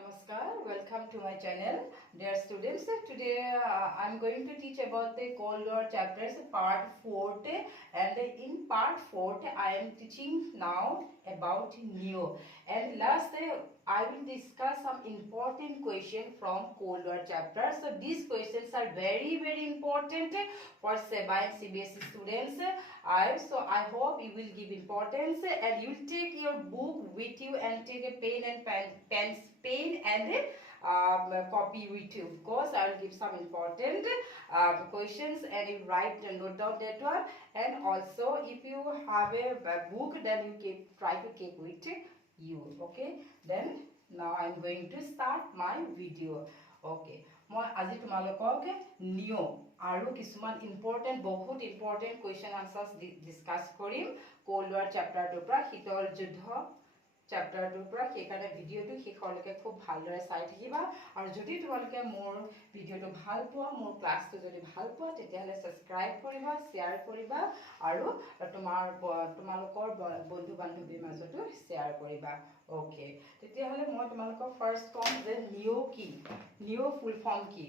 Namaskar, welcome to my channel. Dear students, today I'm going to teach about the Cold War chapters part 4, and in part 4 I am teaching now about NEO, and last I will discuss some important questions from Cold War chapter. So these questions are very important for SEBA and CBSE students. I hope you will give importance and you will take your book with you and take a pen and a copy with you. Of course, I will give some important questions and you write and note down that one. And also, if you have a book, then you try to keep with you. Okay. Then now I am going to start my video. Okay. মই আজি তোমালোকক নিও আৰু কিছুমান বহুত important question আনসাৰ্স discuss কৰিম cold war চেপ্টাৰটোৰ পৰা শীতল যুদ্ধ চেপ্টাৰটোৰ পৰা সেইকাৰণে ভিডিঅ'টো শেষলৈকে খুব ভালদৰে চাই থাকিবা আৰু যদি তোমালোকে মোৰ ভিডিঅ'টো ভাল পোৱা মোৰ ক্লাছটো যদি ভাল পোৱা তেতিয়াহ'লে সাবস্ক্ৰাইব কৰিবা শ্বেয়াৰ কৰিবা আৰু তোমালোকৰ বন্ধু বান্ধৱীৰ মাজতো শ্বেয়াৰ কৰিবা ওকে তেতিয়াহ'লে মই তোমালোকক ফাৰ্স্ট কম যে নিও কি নিও ফুল ফৰ্ম কি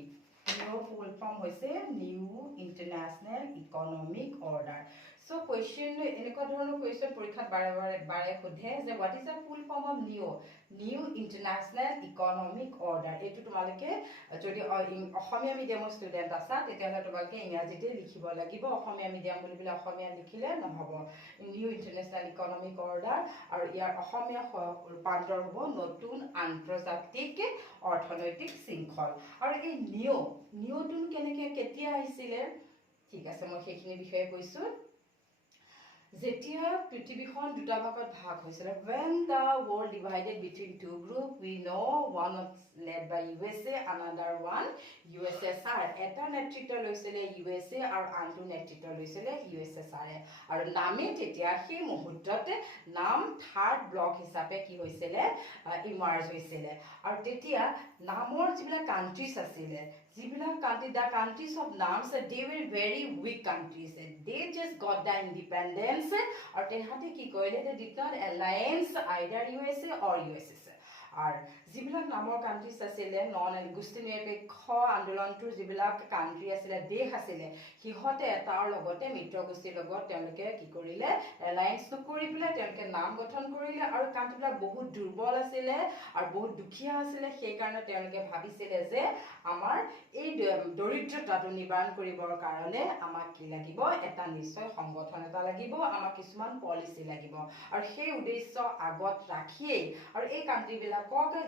নিও ফুল ফৰ্ম হৈছে new international economic order so question এনেকুৱা ধৰণৰ কোৱেশ্চন পৰীক্ষাত বাৰে সোধে যে what is the full form of new international economic order এইটো তোমালোকে যদি অসমীয়া মিডিয়ামৰ ষ্টুডেণ্ট আছা তেতিয়াহ'লে তোমালোকে ইংৰাজীতে লিখিব লাগিব অসমীয়া মিডিয়াম বুলি পেলাই অসমীয়া লিখিলে নহ'ব নিউ ইন্টাৰনেশ্যনেল ইকনমিক অৰ্ডাৰ আৰু ইয়াৰ অসমীয়া ৰূপান্তৰ হ'ব নতুন আন্তৰ্জাতিক অৰ্থনৈতিক শৃংখল আৰু এই নিউটন কেতিয়া আহিছিলে ঠিক আছে মই সেইখিনি বিষয়ে কৈছো যেতিয়া পৃথিৱীখন দুটা ভাগত ভাগ হৈছিল when the world divided between two groups we know one was led by USA another one USSR এটা নেতৃত্ব লৈছিলে USA আৰু আনটো নেতৃত্ব লৈছিলে USSR আৰু নামে তেতিয়া সেই মুহূৰ্ততে নাম থাৰ্ড ব্লক হিচাপে কি হৈছিলে ইমাৰ্জ হৈছিলে আৰু তেতিয়া নামৰ যিবিলাক কান্ট্ৰিজ আছিলে যিবিলাক the countries of names they were very weak countries they just got the independence or তেহাতে কি কইলে they did not alliance either USA or USSR আর যিবিলাক নামৰ কান্ট্ৰিজ আছিলে নন এগুষ্টিন নিৰপেক্ষ আন্দোলনটোৰ যিবিলাক কান্ট্ৰি আছিলে দেশ আছিলে হিহতে তাৰ লগতে মিত্ৰগোষ্ঠীৰ লগত তেওঁলোকে কি কৰিলে এলায়েন্স কৰি পেলাই তেওঁলোকে নাম গঠন কৰিলে আৰু কান্ট্ৰিবিলাক বহুত দুৰ্বল আছিলে আৰু বহুত দুখীয়া আছিলে সেই কাৰণে তেওঁলোকে ভাবিছিলে যে আমাৰ এই দৰিদ্ৰতাটো নিবাৰণ কৰিবৰ কাৰণে আমাক কি লাগিব এটা নিশ্চয় সংগঠন এটা লাগিব আমাক কিছুমান পলিচি লাগিব আৰু সেই উদ্দেশ্য আগত ৰাখিয়েই আৰু এই কান্ট্ৰিবিলাক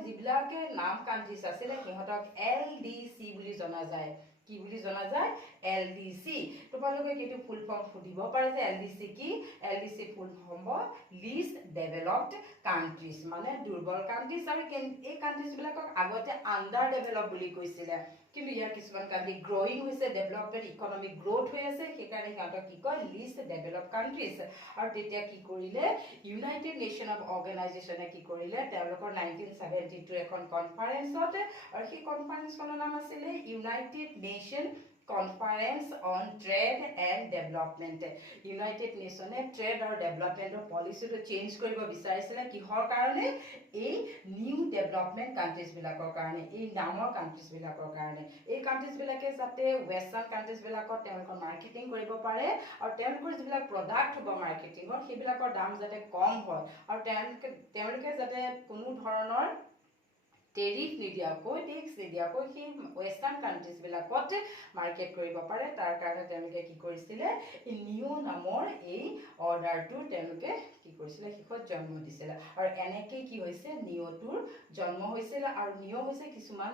যিবিলাকে নাম কান্ট্ৰিজ আছিলে সিহঁতক LDC বুলি জনা যায় কি বুলি জনা যায় LDC তোমালোকে কিটো ফুল ফৰ্ম সুধিব পাৰে যে LDC কি LDC ফুল ফৰ্ম লিষ্ট ডেভেলপড কান্ট্ৰিজ মানে দুৰ্বল কান্ট্ৰিজ আৰু এই কান্ট্ৰিজ বিলাকক আগতে আন্ডাৰ ডেভেলপ বুলি কৈছিলে কিন্তু ইয়াৰ কিছুমান কান্ট্ৰি গ্ৰোইং হৈছে ডেভেলপমেন্ট ইকনমিক গ্ৰোথ হৈ আছে সেইকাৰণে সিহঁতক কি কয় লিষ্ট ডেভেলপ কান্ট্ৰিজ আৰু তেতিয়া কি কৰিলে ইউনাইটেড নেশ্যন অফ অৰ্গেনাইজেশ্যনে কি কৰিলে তেওঁলোকৰ 1972 এখন কনফাৰেন্সত আৰু সেই কনফাৰেন্সখনৰ নাম আছিল United nation Conference on Trade and Development United Nations Trade or Development Policy to change কৰিব বিচাৰিছিলে কিহৰ কাৰণে এই নিউ ডেভেলপমেন্ট কান্ট্ৰিজ বিলাকৰ কাৰণে এই নামৰ কান্ট্ৰিজ বিলাকৰ কাৰণে এই কান্ট্ৰিজ বিলাকে যাতে ওয়েস্টাৰ্ণ কান্ট্ৰিজ বিলাকত তেওঁলোকৰ মাৰ্কেটিং কৰিব পাৰে আৰু তেওঁলোকৰ যিবিলাক প্ৰডাক্ট হ'ব মাৰ্কেটিংৰ সেইবিলাকৰ দাম যাতে কম হয় আৰু তেওঁলোকে যাতে কোনো ধৰণৰ টেৰিফ নিদিয়াকৈ টেক্স নিদিয়াকৈ সেই ওয়েস্টাৰ্ণ কান্ট্ৰিজ বিলাকত মাৰ্কেট কৰিব পাৰে তাৰ কাৰণে তেওঁলোকে কি কৰিছিলে এই নিউ নামৰ এই অৰ্ডাৰটো তেওঁলোকে কি কৰিছিলে শিখত জন্ম দিছিলে আৰু এনেকৈ কি হৈছে নিউটোৰ জন্ম হৈছিল আৰু নিউ হৈছে কিছুমান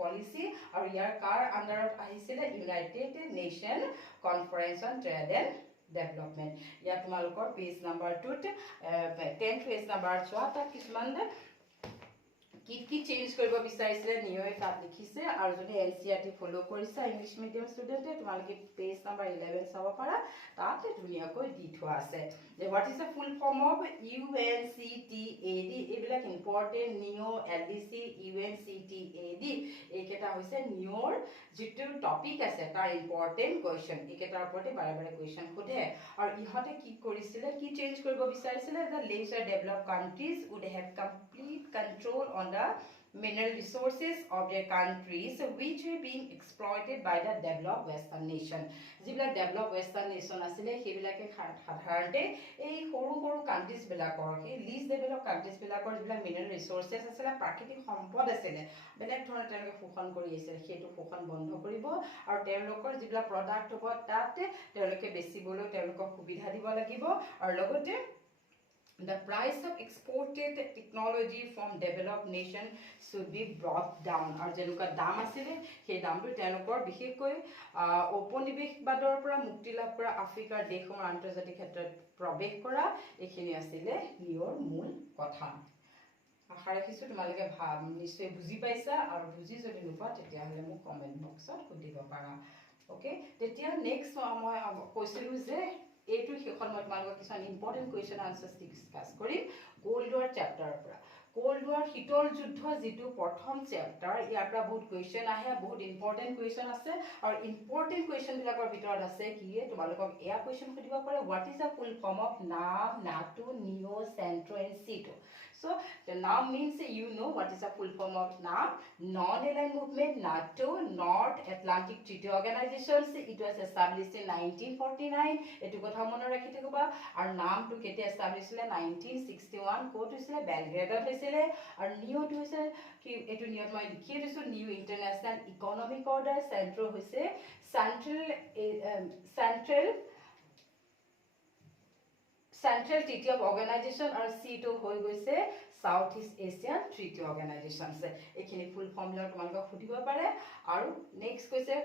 পলিচি আৰু ইয়াৰ কাৰ আন্ডাৰত আহিছিলে United nation conference on trade and development ইয়াত তোমালোকৰ page number 2 10th page number চোৱা তাত কিছুমান কি চেঞ্জ কৰিব বিচাৰিছিলে নিয়ই তাত লিখিছে আৰু যদি এনসিআৰটি ফলো কৰিছে ইংলিশ মিডিয়াম ষ্টুডেণ্টে তোমালোকে পেজ নাম্বাৰ 11 চাব পাৰা তাতে ধুনীয়াকৈ দি থোৱা আছে যে what is the full form of UNCTAD এইবিলাক ইম্পৰ্টেণ্ট নিয় LDC UNCTAD এইকেইটা হৈছে নিয়ৰ যিটো টপিক আছে তাৰ ইম্পৰ্টেণ্ট কুৱেশ্যন এইকেইটাৰ ওপৰতে বাৰে বাৰে কুৱেশ্যন সোধে আৰু ইহঁতে কি কৰিছিলে কি চেঞ্জ কৰিব বিচাৰিছিলে যে later develop countries would have complete control on the mineral resources of their countries which were being exploited by the developed western nation যিবিলাক developed western nation আছিলে সেইবিলাকে সাধাৰণতে এই সৰু সৰু কাণ্ট্ৰিজ বিলাকৰ এই লিষ্ট ডেভেলপ কাণ্ট্ৰিজ বিলাকৰ যিবিলাক মিনাৰেল ৰিসোৰ্সেছ আছিলে প্ৰাকৃতিক সম্পদ আছিলে বেলেগ ধৰণে তেওঁলোকে শোষণ কৰি আহিছিল সেইটো শোষণ বন্ধ কৰিব আৰু তেওঁলোকৰ যিবিলাক প্ৰডাক্ট হ'ব তাতে তেওঁলোকে বেচিবলৈ তেওঁলোকক সুবিধা দিব লাগিব আৰু লগতে the price of exported technology from developed nation should be brought down আৰু যেনেকুৱা দাম আছিল সেই দামটো তেওঁলোকৰ বিশেষকৈ ঔপনিৱেশবাদৰ পৰা মুক্তি লাভ কৰা আফ্ৰিকাৰ দেশসমূহৰ আন্তৰ্জাতিক ক্ষেত্ৰত প্ৰৱেশ কৰা এইখিনি আছিল নিয়ৰ মূল কথা আশা ৰাখিছো তোমালোকে নিশ্চয় বুজি পাইছা আৰু বুজি যদি নোপোৱা তেতিয়াহ'লে মোক কমেন্ট বক্সত সুধিব পাৰা ওকে তেতিয়া নেক্সট মই কৈছিলো যে এইটো শেষত মই তোমালোকক কিছুমান ইম্পৰ্টেণ্ট কুৱেশ্যন আনসাৰ্ছ ডিছকাছ কৰিম কোল্ড ৱাৰ চেপ্টাৰৰ পৰা কোল্ড ৱাৰ শীতল যুদ্ধ যিটো প্ৰথম চেপ্টাৰ ইয়াৰ পৰা বহুত কুৱেশ্যন আহে বহুত ইম্পৰ্টেণ্ট কুৱেশ্যন আছে আৰু ইম্পৰ্টেণ্ট কুৱেশ্যন বিলাকৰ ভিতৰত আছে কি তোমালোকক এয়া কুৱেশ্যন সুধিব পাৰে what is the full form of নাম নাটো নিও চেন্ট্ৰো এণ্ড সিটো so the NAM means you know what is the full form of NAM non-aligned movement NATO North Atlantic Treaty Organization it was established in 1949 etu kotha mone rakhi thakba ar NAM to kete established hole 1961 kot hoisile Belgrade hoisile ar NEO to hoise ki etu niot moi likhi disu new international economic order centro hoise Central Treaty of Organization or C2 হৈ গৈছে Southeast Asian Treaty Organization এখিনি ফুল formula তোমালোকক সুধিব পাৰে আৰু next কৈছে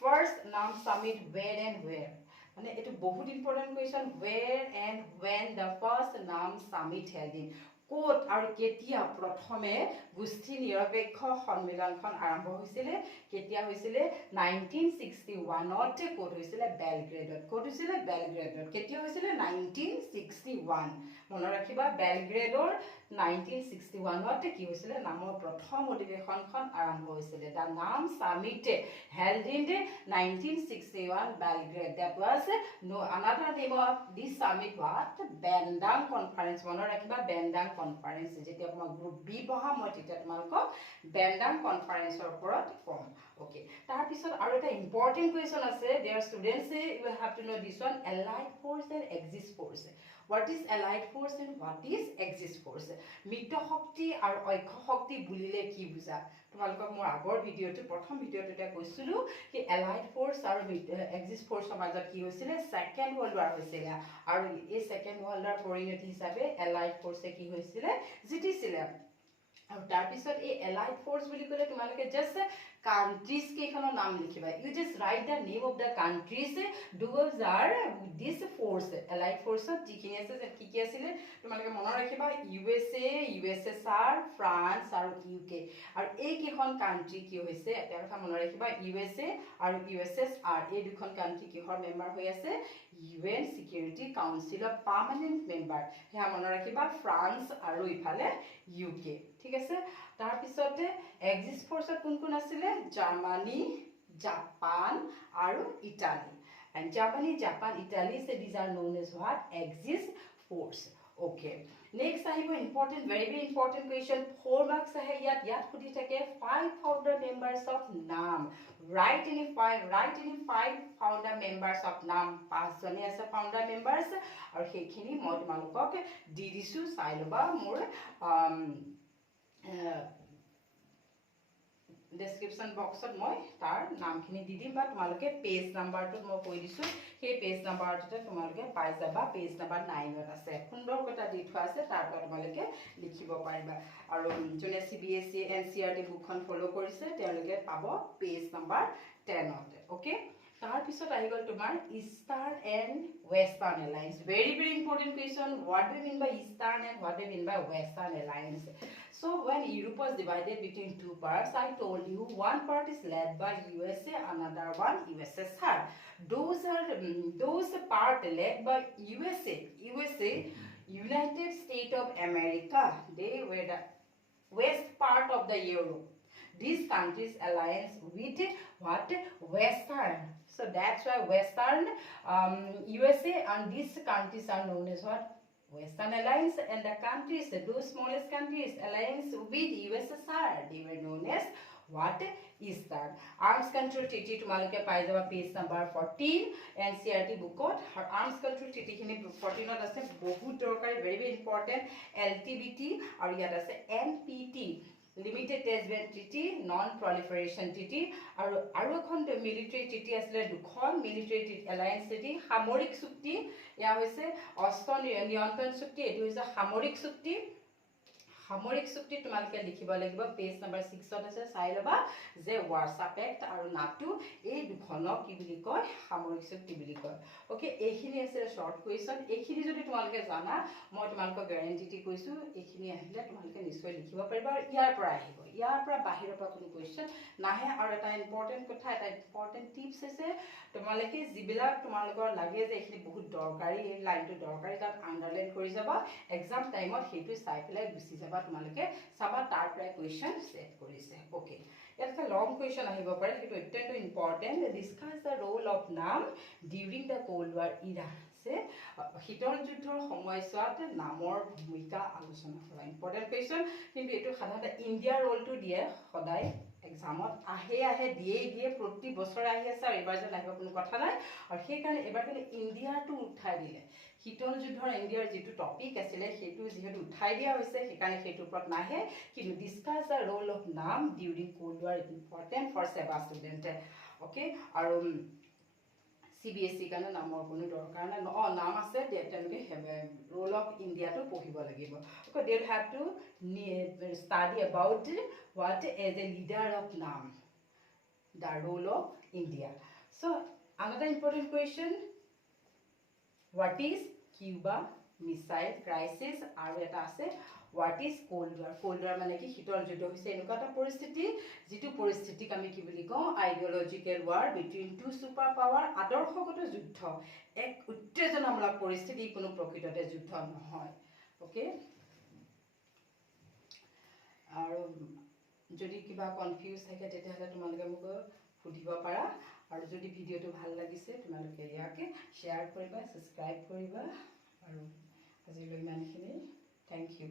first নাম summit where and where মানে এটো বহুত important question where and when the first নাম সামিট held in কোট আৰু কেতিয়া প্ৰথমে গুষ্ঠি নিৰপেক্ষ সন্মিলনখন আৰম্ভ হৈছিল কেতিয়া হৈছিল 1961 তে কোট হৈছিল বেলগ্ৰেডত কোট হৈছিল বেলগ্ৰেডত কেতিয়া হৈছিল 1961 মনত ৰাখিবা বেলগ্ৰেডৰ 1961 তে কি হৈছিল নামৰ প্ৰথম অধিৱেশনখন আৰম্ভ হৈছিল দা নাম summit held in 1961 Belgrade that was no another name of this summit was Bandung conference মনত ৰাখিবা Bandung conference যেতিয়া মই গ্ৰুপ বি বহা মই তেতিয়া তোমালোকক Bandung conference ৰ ওপৰত কম okay তাৰ পিছত আৰু এটা ইম্পৰ্টেন্ট কোৱেশ্চন আছে dear students you will have to know this one allied force and axis force what is allied force and what is axis force মিত্ৰ শক্তি আৰু ঐক্য শক্তি বুলিলে কি বুজা তোমালোকক মোৰ আগৰ ভিডিওটো প্ৰথম ভিডিওটোতে কৈছিলো কি allied force আৰু axis force মাজত কি হৈছিল সেকেন্ড ওয়াৰ্ল্ড ওয়াৰ হৈছিল আৰু এই সেকেন্ড ওয়াৰ্ল্ড ওয়াৰ পৰিণতি হিচাপে allied force কি হৈছিল জিতিছিল আৰু তাৰ পিছত এই allied force বুলি ক'লে তোমালোকে জাস্ট countries কেখনৰ নাম লিখিবা you just write the name of the countries those are this force allied force যিখিনি আছে কি কি আছিল তোমালোকে মনত ৰাখিবা USA USSR France আৰু UK আৰু এই কেখন কান্ট্ৰি কি হৈছে এটা কথা মনত ৰাখিবা USA আৰু USSR এই দুখন কান্ট্ৰি কিহৰ মেম্বাৰ হৈ আছে UN Security Council of Permanent Member হেয়া মনত ৰাখিবা France আৰু ইফালে UK ঠিক আছে তাৰ পিছতে এক্সিস ফোৰ্সত কোন কোন আছিল জাৰ্মানি জাপান আৰু Italy and Germany Japan Italy so these are known as what axis force okay next I have an important very important question 4 marks ahe yat khudi thake 5 founder members of NAM write any 5 founder members of NAM 5 jone ase founder members aru hekhini moi tumalokok di disu sai loba mor description boxত মই তাৰ নামখিনি দি দিম বা তোমালোকে page নাম্বাৰটো মই কৈ দিছো সেই পেজ নাম্বাৰটোতে তোমালোকে পাই যাবা পেজ নাম্বাৰ 9 ত আছে সুন্দৰ কথা দি থোৱা আছে তাৰ পৰা তোমালোকে লিখিব পাৰিবা আৰু যোনে CBSE NCERT বুকখন ফলো কৰিছে তেওঁলোকে পাব পেজ নাম্বাৰ 10 তে ওকে তাৰ পিছত আহি গ'ল তোমাৰ eastern and western alliance very very important question what do mean by eastern and what do mean by western alliance so when Europe was divided between two parts I told you one part is led by USA another one USSR those part led by USA United States of America they were the west part of the Europe. These countries alliance with what western so that's why western USA and these countries are known as what western alliance and the countries those smallest countries alliance with USSR they were known as what eastern arms control treaty তোমালোকে পাই যাবা page number 14 NCERT বুকত arms control treaty খিনি 14 ত আছে বহুত দৰকাৰী very very important LTBT আৰু ইয়াত আছে NPT Limited Test-Ban Treaty, Non-Proliferation Treaty, আৰু এখন military treaty আছিলে দুখন military alliance treaty, সামৰিক চুক্তি ইয়া হৈছে অস্ত্ৰ নিয়ন্ত্ৰণ চুক্তি এটো হৈছে সামৰিক চুক্তি তোমালোকে লিখিব লাগিব পেজ নাম্বাৰ 6 ত আছে চাই লবা যে ওয়াৰছাপ এক্ট আৰু নাটো এই দুখনক কি বুলি কয় সামৰিক চুক্তি বুলি কয় ওকে এইখিনি আছে শৰ্ট কুৱেশ্যন এইখিনি যদি তোমালোকে জানা মই তোমালোকক গ্যাৰান্টি কৈছো এইখিনি আহিলে তোমালোকে নিশ্চয় লিখিব পাৰিবা আৰু ইয়াৰ পৰা আহিব ইয়াৰ পৰা বাহিৰৰ পৰা কোনো কুৱেশ্যন নাহে আৰু এটা ইম্পৰ্টেন্ট কথা এটা ইম্পৰ্টেন্ট টিপছ আছে তোমালোকে যিবিলাক তোমালোকৰ লাগে যে এইখিনি বহুত দৰকাৰী এই লাইনটো দৰকাৰী তাত আন্ডাৰলাইন কৰি যাবা এক্সাম টাইমত হেতু চাই পেলাই গুছি যাবা তোমালোকে চাবা তাৰ পৰা কুৱেশ্যন সেট কৰিছে ওকে এটা লং কুৱেশ্যন আহিব পাৰে হেতু অত্যন্ত important discuss the role of NAM during the cold war era শীতল যুদ্ধৰ সময়ছোৱাত নামৰ ভূমিকা আলোচনা কৰা ইম্পৰ্টেন্ট কুৱেশ্যন কিন্তু এটো সাধাৰণতে ইণ্ডিয়াৰ ৰোলটো দিয়ে সদায় এক্সামত আহে দিয়ে প্ৰতি বছৰ আহি আছে আৰু এবাৰ যে আহিব কোনো কথা নাই আৰু সেই কাৰণে এবাৰ কিন্তু ইণ্ডিয়াটো উঠাই দিলে শীতল যুদ্ধৰ ইণ্ডিয়াৰ যেটো টপিক আছিল হেতু যেহেতু উঠাই দিয়া হৈছে সেই কাৰণে হেতু ওপৰত নাহে কিন্তু discuss the role of NAM during cold war important for SEBA student okay আৰু CBSE কাৰণে নামৰ কোনো দৰকাৰ নাই নাম আছে তেওঁলোকে ৰোল অফ ইণ্ডিয়াটো পঢ়িব লাগিব okay they have to study about what as a leader of NAM the role of India so another important question what is Cuba missile crisis আৰু এটা আছে what is cold war মানে কি শীতল যুদ্ধ হৈছে এনেকুৱা এটা পৰিস্থিতি যেটো পৰিস্থিতিক আমি কি বুলি কওঁ ideological war between two super power আদৰ্শগত যুদ্ধ এক উত্তেজনামূলক পৰিস্থিতি কোনো প্ৰকৃততে যুদ্ধ নহয় ওকে আৰু যদি কিবা কনফিউজ থাকে তেতিয়াহলে তোমালোকে মোক সুধিব পাৰা আৰু যদি ভিডিওটো ভাল লাগিছে তোমালোকে ইয়াকে শেয়াৰ কৰিবা সাবস্ক্ৰাইব কৰিবা আৰু আজিলৈ ইমানখিনি থ্যাংক ইউ